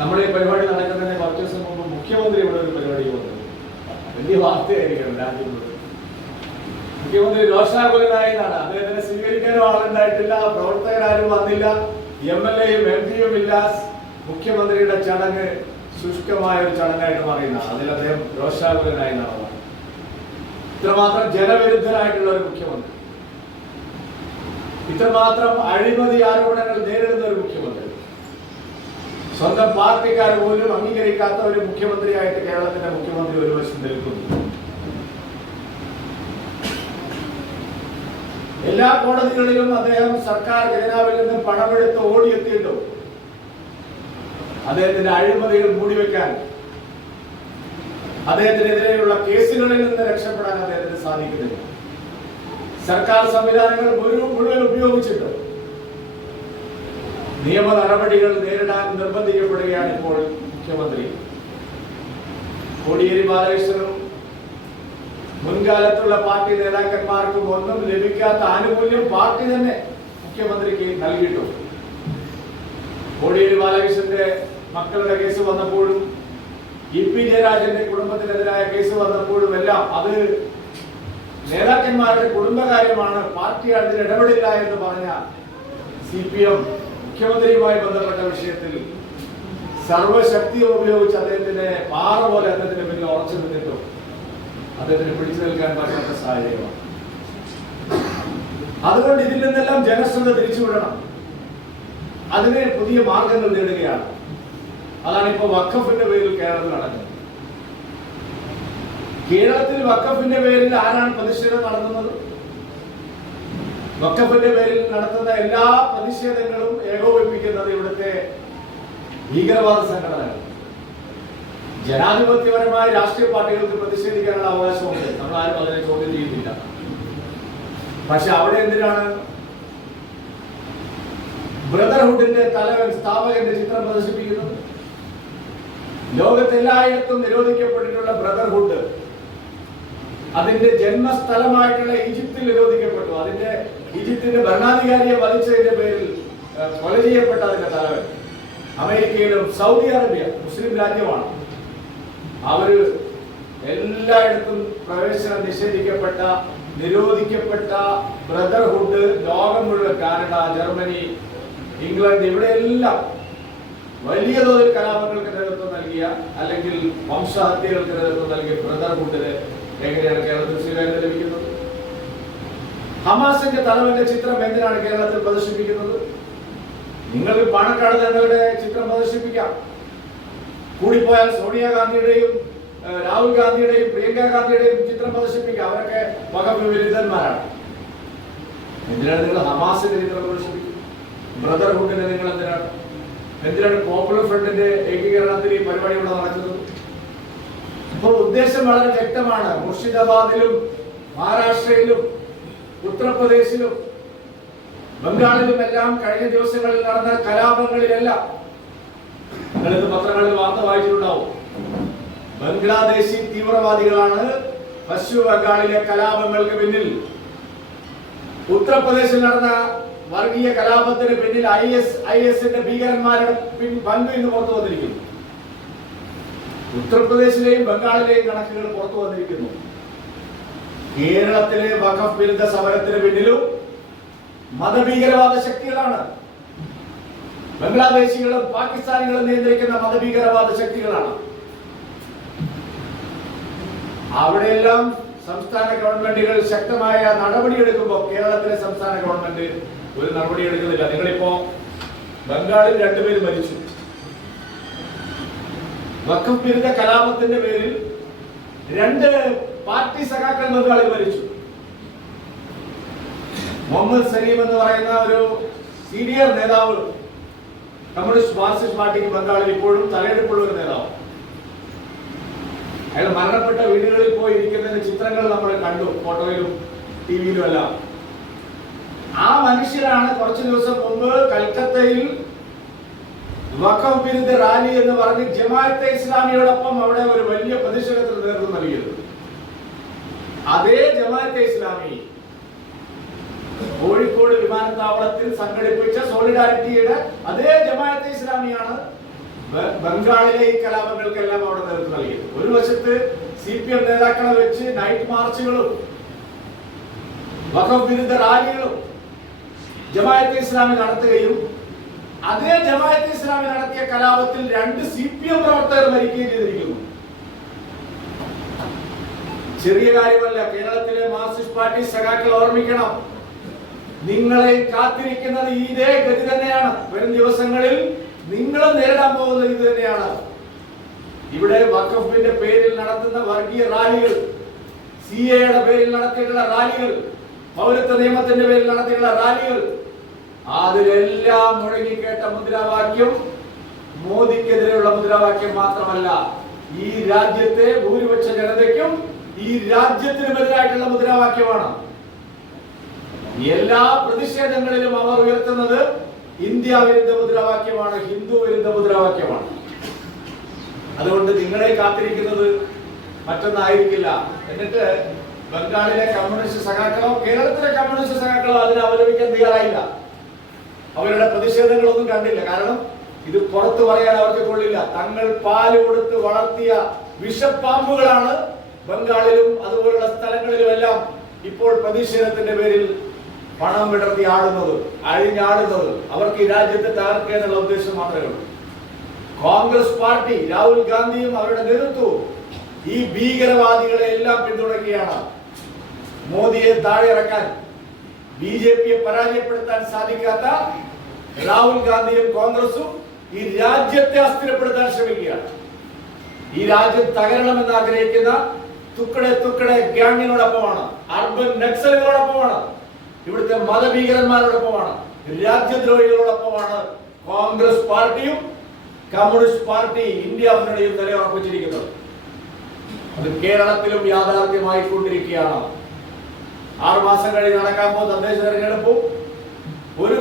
നമ്മുടെ ഈ പരിപാടി നടക്കുന്നതിന് കുറച്ച് ദിവസം മുമ്പ് മുഖ്യമന്ത്രി ഇവിടെ ഒരു പരിപാടിക്ക് വന്നു വലിയ വാർത്തയായിരിക്കണം രാജ്യം മുഖ്യമന്ത്രി രോഷാകുലനായി എന്നാണ്. അദ്ദേഹത്തിനെ സ്വീകരിക്കാനും ആളുണ്ടായിട്ടില്ല പ്രവർത്തകരാരും വന്നില്ല എം എൽ എയും എം പിയും ഇല്ല. മുഖ്യമന്ത്രിയുടെ ചടങ്ങ് ശുഷ്കമായ ഒരു ചടങ്ങായിട്ട് പറയുന്ന അതിൽ അദ്ദേഹം രോഷാകുലനായി എന്നാണ്. ഇത്രമാത്രം ജനവിരുദ്ധനായിട്ടുള്ള ഒരു മുഖ്യമന്ത്രി. ഇത്രമാത്രം അഴിമതി ആരോപണങ്ങൾ നേരിടുന്ന ഒരു മുഖ്യമന്ത്രി. സ്വന്തം പാർട്ടിക്കാർ പോലും അംഗീകരിക്കാത്ത ഒരു മുഖ്യമന്ത്രിയായിട്ട് കേരളത്തിന്റെ മുഖ്യമന്ത്രി ഒരു വശം നിൽക്കുന്നു. എല്ലാ കോടതികളിലും അദ്ദേഹം സർക്കാർ ഖജനാവിൽ നിന്ന് പണമെടുത്ത് ഓടിയെത്തിയിട്ടു അദ്ദേഹത്തിന്റെ അഴിമതികൾ മൂടിവെക്കാൻ അദ്ദേഹത്തിനെതിരെയുള്ള കേസുകളിൽ നിന്ന് രക്ഷപ്പെടാൻ അദ്ദേഹത്തിന് സാധിക്കുന്നില്ല. സർക്കാർ സംവിധാനങ്ങൾ മുഴുവൻ മുഴുവൻ ഉപയോഗിച്ചിട്ട് നിയമ നടപടികൾ നേരിടാൻ നിർബന്ധിക്കപ്പെടുകയാണ് ഇപ്പോൾ മുഖ്യമന്ത്രി. കോടിയേരി ബാലകൃഷ്ണനും മുൻകാലത്തുള്ള പാർട്ടി നേതാക്കന്മാർക്കും ഒന്നും ലഭിക്കാത്ത ആനുകൂല്യം പാർട്ടി തന്നെ മുഖ്യമന്ത്രിക്ക് നൽകിയിട്ടുണ്ട് കോടിയേരി ബാലകൃഷ്ണന്റെ മക്കളുടെ കേസ് വന്നപ്പോഴും ഇ പി ജയരാജന്റെ കുടുംബത്തിനെതിരായ കേസ് വന്നപ്പോഴും എല്ലാം അത് നേതാക്കന്മാരുടെ കുടുംബകാര്യമാണ് പാർട്ടി അതിൽ ഇടപെടില്ല എന്ന് പറഞ്ഞ സി പി എം മുഖ്യമന്ത്രിയുമായി ബന്ധപ്പെട്ട വിഷയത്തിൽ സർവശക്തിയും ഉപയോഗിച്ച് അദ്ദേഹത്തിന്റെ പാറ പോലെ അദ്ദേഹത്തിന്റെ പിന്നിൽ ഉറച്ചു നിന്നിട്ടും അദ്ദേഹത്തിന് പിടിച്ചു നിൽക്കാൻ പറ്റാത്ത സാഹചര്യമാണ്. അതുകൊണ്ട് ഇതിൽ നിന്നെല്ലാം ജനശ്രദ്ധ തിരിച്ചുവിടണം. അതിന് പുതിയ മാർഗങ്ങൾ നേടുകയാണ്. അതാണ് ഇപ്പൊ വഖഫിന്റെ പേരിൽ കേരളത്തിൽ നടക്കുന്നത്. കേരളത്തിൽ വഖഫിന്റെ പേരിൽ ആരാണ് പ്രതിഷേധം നടത്തുന്നത്? വഖഫിന്റെ പേരിൽ നടത്തുന്ന എല്ലാ പ്രതിഷേധങ്ങളും ഏകോപിപ്പിക്കുന്നത് ഇവിടുത്തെ ഭീകരവാദ സംഘടനകൾ. ജനാധിപത്യപരമായ രാഷ്ട്രീയ പാർട്ടികൾക്ക് പ്രതിഷേധിക്കാനുള്ള അവകാശമുണ്ട്. നമ്മൾ ആരും അതിനെ ചോദ്യം ചെയ്യുന്നില്ല. പക്ഷെ അവിടെ എന്തിനാണ് ബ്രദർഹുഡിന്റെ തലവൻ സ്ഥാപകന്റെ ചിത്രം പ്രദർശിപ്പിക്കുന്നത്? ലോകത്തെല്ലായിടത്തും നിരോധിക്കപ്പെട്ടിട്ടുള്ള ബ്രദർഹുഡ് അതിന്റെ ജന്മസ്ഥലമായിട്ടുള്ള ഈജിപ്തിൽ നിരോധിക്കപ്പെട്ടു. അതിന്റെ ഈജിപ്തിന്റെ ഭരണാധികാരിയെ വധിച്ചതിന്റെ പേരിൽ കൊല ചെയ്യപ്പെട്ട അതിന്റെ തലവൻ. അമേരിക്കയിലും സൗദി അറേബ്യ മുസ്ലിം രാജ്യമാണ്. അവർ എല്ലായിടത്തും പ്രവേശനം നിഷേധിക്കപ്പെട്ട നിരോധിക്കപ്പെട്ട ബ്രദർഹുഡ് ലോകം മുഴുവൻ കാനഡ ജർമ്മനി ഇംഗ്ലണ്ട് ഇവിടെയെല്ലാം വലിയ തോതിൽ കലാപങ്ങൾക്ക് നേതൃത്വം നൽകിയ അല്ലെങ്കിൽ വംശഹത്യകൾക്ക് നേതൃത്വം നൽകിയ ബ്രദർഹുഡിന് എങ്ങനെയാണ് കേരളത്തിൽ സ്വീകാര്യത ലഭിക്കുന്നത്? ഹമാസിന്റെ തലവന്റെ ചിത്രം എന്തിനാണ് കേരളത്തിൽ പ്രദർശിപ്പിക്കുന്നത്? നിങ്ങൾക്ക് പാണക്കാട് തങ്ങളുടെ ചിത്രം പ്രദർശിപ്പിക്കാം. കൂടിപ്പോയാൽ സോണിയാഗാന്ധിയുടെയും ഗാന്ധിയുടെയും രാഹുൽ ഗാന്ധിയുടെയും പ്രിയങ്ക ഗാന്ധിയുടെയും ചിത്രം പ്രദർശിപ്പിക്കാം. അവരൊക്കെ വകഫ് വിരുദ്ധന്മാരാണ് എന്തിനാണ് നിങ്ങൾ ഹമാസിന്റെ ചിത്രം പ്രദർശിപ്പിക്കുന്നത്? ബ്രദർഹുഡിന്റെ നിങ്ങൾ എന്തിനാണ്? എന്തിനാണ് പോപ്പുലർ ഫ്രണ്ടിന്റെ ഏകീകരണത്തിൽ ഈ പരിപാടി ഇവിടെ നടക്കുന്നത്? ഇപ്പോൾ ഉദ്ദേശം വളരെ വ്യക്തമാണ്. മുർഷിദാബാദിലും മഹാരാഷ്ട്രയിലും ഉത്തർപ്രദേശിലും ബംഗാളിലും എല്ലാം കഴിഞ്ഞ ദിവസങ്ങളിൽ നടന്ന കലാപങ്ങളിലെല്ലാം നിങ്ങളിത് പത്രങ്ങളിൽ വാർത്ത വായിച്ചിട്ടുണ്ടാവും. ബംഗ്ലാദേശി തീവ്രവാദികളാണ് പശ്ചിമ ബംഗാളിലെ കലാപങ്ങൾക്ക് പിന്നിൽ. ഉത്തർപ്രദേശിൽ നടന്ന വർഗീയ കലാപത്തിന് പിന്നിൽ ഐ എസ് ഐ എസിന്റെ ഭീകരന്മാരുടെ പങ്ക് ഇന്ന് പുറത്തു വന്നിരിക്കുന്നു. ഉത്തർപ്രദേശിലെയും ബംഗാളിലെയും കണക്കുകൾ പുറത്തു വന്നിരിക്കുന്നു. കേരളത്തിലെ വഖഫ് വിരുദ്ധ സമരത്തിന് പിന്നിലും മതഭീകരവാദ ശക്തികളാണ്. ബംഗ്ലാദേശികളും പാകിസ്ഥാനികളും നിയന്ത്രിക്കുന്ന മതഭീകരവാദ ശക്തികളാണ്. അവിടെയെല്ലാം സംസ്ഥാന ഗവൺമെന്റുകൾ ശക്തമായ നടപടിയെടുക്കുമ്പോൾ കേരളത്തിലെ സംസ്ഥാന ഗവൺമെന്റ് ഒരു നടപടി എടുക്കുന്നില്ല നിങ്ങളിപ്പോ ബംഗാളിൽ രണ്ടുപേര് മരിച്ചു. വഖഫ് വിരുദ്ധ കലാപത്തിന്റെ പേരിൽ രണ്ട് പാർട്ടി സഖാക്കൾ ബംഗാളിൽ മരിച്ചു. മുഹമ്മദ് സലീം എന്ന് പറയുന്ന ഒരു സീനിയർ നേതാവ് കമ്മ്യൂണിസ്റ്റ് മാർക്സിസ്റ്റ് പാർട്ടിക്ക് ബംഗാളിൽ ഇപ്പോഴും തലയെടുപ്പുള്ള ഒരു നേതാവ്. അയാൾ മരണപ്പെട്ട വീടുകളിൽ പോയി ഇരിക്കുന്നതിന്റെ ചിത്രങ്ങൾ നമ്മൾ കണ്ടു ഫോട്ടോയിലും ടി വിയിലും എല്ലാം. ആ മനുഷ്യരാണ് കുറച്ചു ദിവസം മുമ്പ് കൽക്കത്തയിൽ വിരുദ്ധ റാലി എന്ന് പറഞ്ഞ് ജമാഅത്തെ ഇസ്ലാമിയോടൊപ്പം അവിടെ ഒരു വലിയ പ്രതിഷേധത്തിന് നേതൃത്വം നൽകിയത്. അതേ ജമാഅത്തെ ഇസ്ലാമി കോഴിക്കോട് വിമാനത്താവളത്തിൽ സംഘടിപ്പിച്ച സോളിഡാരിറ്റിയുടെ അതേ ജമാഅത്തെ ഇസ്ലാമിയാണ് ബംഗാളിലെ ഈ കലാപങ്ങൾക്കെല്ലാം അവിടെ നേതൃത്വം നൽകിയത്. ഒരു വശത്ത് സി പി എം നേതാക്കളെ വെച്ച് നൈറ്റ് മാർച്ചുകളും വഖഫ് വിരുദ്ധ റാലികളും ജമാഅത്തെ ഇസ്ലാമി നടത്തുകയും അതേ ജമാഅത്തെ ഇസ്ലാമി നടത്തിയ കലാപത്തിൽ രണ്ട് സി പി എം പ്രവർത്തകർ മരിക്കുകയും ചെയ്തിരിക്കുന്നു. ചെറിയ കാര്യമല്ല കേരളത്തിലെ മാർക്സിസ്റ്റ് പാർട്ടി സഖാക്കൾ ഓർമ്മിക്കണം. നിങ്ങളെ കാത്തിരിക്കുന്നത് ഇതേ ഗതി തന്നെയാണ്. വരും ദിവസങ്ങളിൽ നിങ്ങൾ നേരിടാൻ പോകുന്നത് ഇത് തന്നെയാണ്. ഇവിടെ വഖഫിന്റെ പേരിൽ നടത്തുന്ന വർഗീയ റാലികൾ സി എയുടെ പേരിൽ നടത്തിയിട്ടുള്ള റാലികൾ പൗരത്വ നിയമത്തിന്റെ പേരിൽ നടത്തിയിട്ടുള്ള റാലികൾ അതിലെല്ലാം മുഴങ്ങിക്കേട്ട മുദ്രാവാക്യം മോദിക്കെതിരെയുള്ള മുദ്രാവാക്യം മാത്രമല്ല ഈ രാജ്യത്തെ ഭൂരിപക്ഷ ജനതയ്ക്കും ഈ രാജ്യത്തിനുമെതിരായിട്ടുള്ള മുദ്രാവാക്യമാണ്. എല്ലാ പ്രതിഷേധങ്ങളിലും അവർ ഉയർത്തുന്നത് ഇന്ത്യ വിരുദ്ധ മുദ്രാവാക്യമാണ് ഹിന്ദു വിരുദ്ധ മുദ്രാവാക്യമാണ്. അതുകൊണ്ട് നിങ്ങളെ കാത്തിരിക്കുന്നത് മറ്റൊന്നായിരിക്കില്ല. എന്നിട്ട് ബംഗാളിലെ കമ്മ്യൂണിസ്റ്റ് സഖാക്കളോ കേരളത്തിലെ കമ്മ്യൂണിസ്റ്റ് സഖാക്കളോ അതിനെ അവലംബിക്കാൻ തയ്യാറായില്ല. അവരുടെ പ്രതിഷേധങ്ങളൊന്നും കണ്ടില്ല. കാരണം ഇത് പുറത്തു പറയാൻ അവർക്ക് കൊള്ളില്ല. തങ്ങൾ പാൽ കൊടുത്ത് വളർത്തിയ വിഷപ്പാമ്പുകളാണ് ബംഗാളിലും അതുപോലുള്ള സ്ഥലങ്ങളിലുമെല്ലാം ഇപ്പോൾ പ്രതിഷേധത്തിന്റെ പേരിൽ പണം വിടർത്തി ആടുന്നത് അഴിഞ്ഞാടുന്നത് അവർക്ക് ഈ രാജ്യത്തെ തകർക്കുക എന്നുള്ള ഉദ്ദേശം മാത്രമേ ഉള്ളൂ. കോൺഗ്രസ് പാർട്ടി രാഹുൽ ഗാന്ധിയും അവരുടെ നേതൃത്വവും ഈ ഭീകരവാദികളെ എല്ലാം പിന്തുണയ്ക്കുകയാണ്. മോദിയെ താഴെ ഇറക്കാൻ ബി ജെ പിയെ പരാജയപ്പെടുത്താൻ സാധിക്കാത്ത രാഹുൽ ഗാന്ധിയും കോൺഗ്രസും ഈ രാജ്യത്തെ അസ്ഥിരപ്പെടുത്താൻ ശ്രമിക്കുകയാണ്. ഈ രാജ്യം തകരണമെന്ന് ആഗ്രഹിക്കുന്ന തുക്കടെ തുക്കടെ ഗ്യാങ്ങിനോടൊപ്പമാണ്. അർബൻ നക്സലുകളോടൊപ്പമാണ്. ഇവിടുത്തെ മതഭീകരന്മാരോടൊപ്പമാണ്. രാജ്യദ്രോഹികളോടൊപ്പമാണ് കോൺഗ്രസ് പാർട്ടിയും കമ്മ്യൂണിസ്റ്റ് പാർട്ടി ഇന്ത്യ മുന്നണിയും നിലയുറപ്പിച്ചിരിക്കുന്നത് അത് കേരളത്തിലും യാഥാർത്ഥ്യമായി കൊണ്ടിരിക്കുകയാണ് ആറുമാസം കഴിഞ്ഞ് നടക്കാൻ പോകുന്ന തദ്ദേശ തെരഞ്ഞെടുപ്പും ഒരു